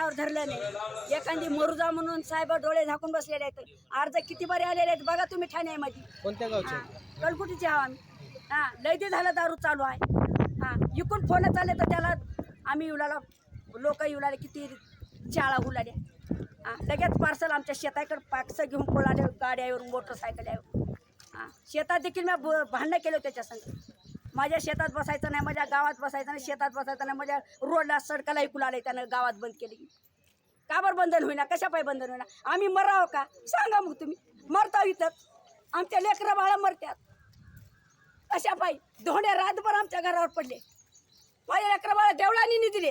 जनावर धरलं नाही. एखादी मोरुजा म्हणून साहेब डोळे झाकून बसलेले आहेत. अर्ज किती बरे आलेले आहेत बघा तुम्ही ठाण्यामध्ये. कोणत्या गावचे? कलकुटीचे आहो आम्ही. लय दे झालं दारू चालू आहे. इकून फोन चालले तर त्याला आम्ही उलाला लोक उलाले किती शाळा उलाल्या. लगेच पार्सल आमच्या शेताकडे पाकसं घेऊन पळाले गाड्यावर मोटरसायकलवर. शेतात देखील मी भांडणं केलं त्याच्या संग. माझ्या शेतात बसायचं नाही, माझ्या गावात बसायचं नाही, शेतात बसायचं नाही, माझ्या रोडला सडकाला ऐकू आले त्यानं गावात बंद केली. का बरं बंधन होईना? कशा पाय बंधन होईना? आम्ही मराव का? सांगा मग तुम्ही. मरता इथंच आमच्या लेकरं बाळा मरतात. कशा पायी धोंडे रातभर आमच्या घरावर पडले. माझ्या लेकरं बाळा देवळानी दिले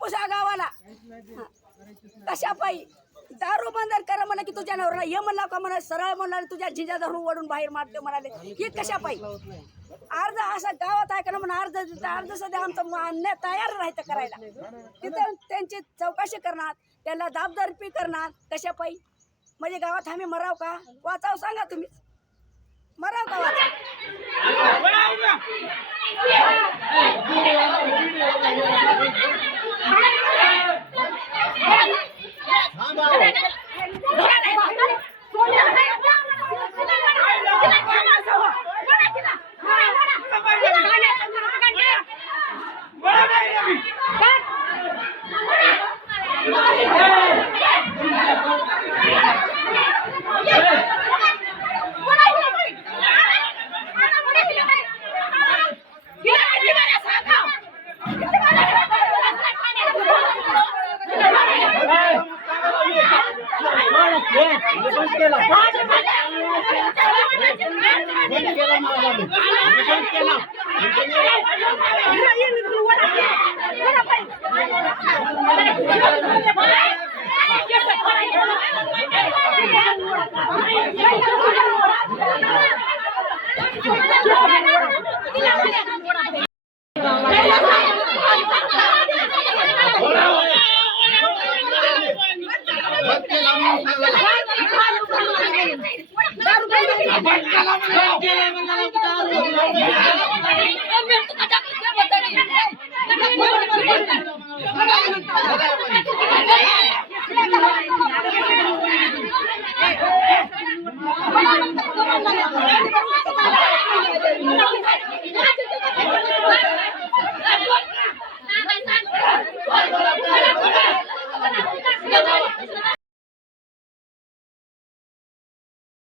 पुसा गावाला. कशा पायी दारू बंधन करा म्हणा की तुझ्या नवऱ्याला हे म्हणला का म्हणा सरळ म्हणला तुझ्या झिंजा धरून ओढून बाहेर मारते म्हणाले. ही कशा पायी अर्ज असा गावात आहे का म्हणून अर्ज सध्या आमचं अन्याय तयार राहायचं करायला. तिथं त्यांची चौकशी करणार, त्याला दाबदरपी करणार. कशा पायी म्हणजे गावात आम्ही मराव का? वाचाव सांगा तुम्ही. मराव का वाचाव?